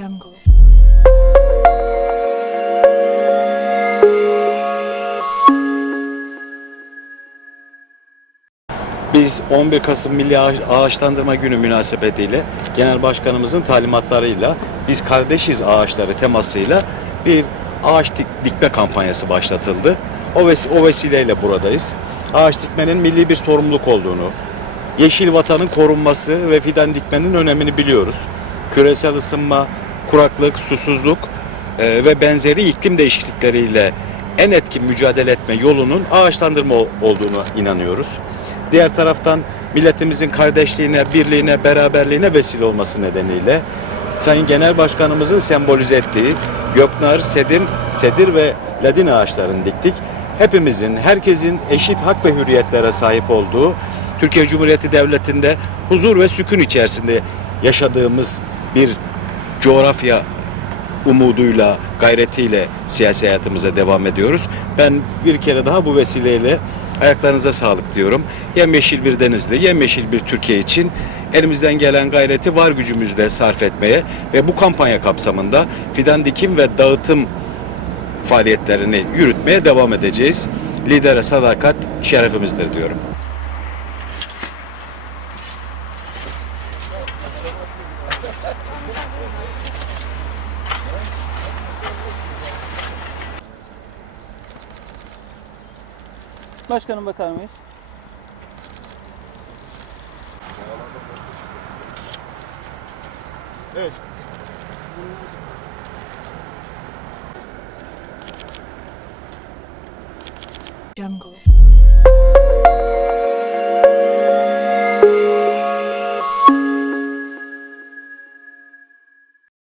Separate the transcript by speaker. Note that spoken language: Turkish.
Speaker 1: Jungle.
Speaker 2: Biz 11 Kasım Milli Ağaç- Ağaçlandırma Günü münasebetiyle Genel Başkanımızın talimatlarıyla biz kardeşiz ağaçları temasıyla bir ağaç dik- dikme kampanyası başlatıldı. O, ves- o vesileyle buradayız. Ağaç dikmenin milli bir sorumluluk olduğunu, yeşil vatanın korunması ve fidan dikmenin önemini biliyoruz. Küresel ısınma, kuraklık, susuzluk e, ve benzeri iklim değişiklikleriyle en etkin mücadele etme yolunun ağaçlandırma ol- olduğunu inanıyoruz. Diğer taraftan milletimizin kardeşliğine, birliğine, beraberliğine vesile olması nedeniyle Sayın Genel Başkanımızın sembolize ettiği göknar, sedir, sedir ve ladin ağaçlarını diktik. Hepimizin, herkesin eşit hak ve hürriyetlere sahip olduğu Türkiye Cumhuriyeti Devleti'nde huzur ve sükun içerisinde yaşadığımız bir coğrafya umuduyla, gayretiyle siyasi hayatımıza devam ediyoruz. Ben bir kere daha bu vesileyle ayaklarınıza sağlık diyorum. Yemyeşil bir Denizli, yemyeşil bir Türkiye için elimizden gelen gayreti var gücümüzle sarf etmeye ve bu kampanya kapsamında fidan dikim ve dağıtım faaliyetlerini yürütmeye devam edeceğiz. Lidere sadakat şerefimizdir diyorum.
Speaker 3: Başkanım bakar mıyız?
Speaker 1: Jungle.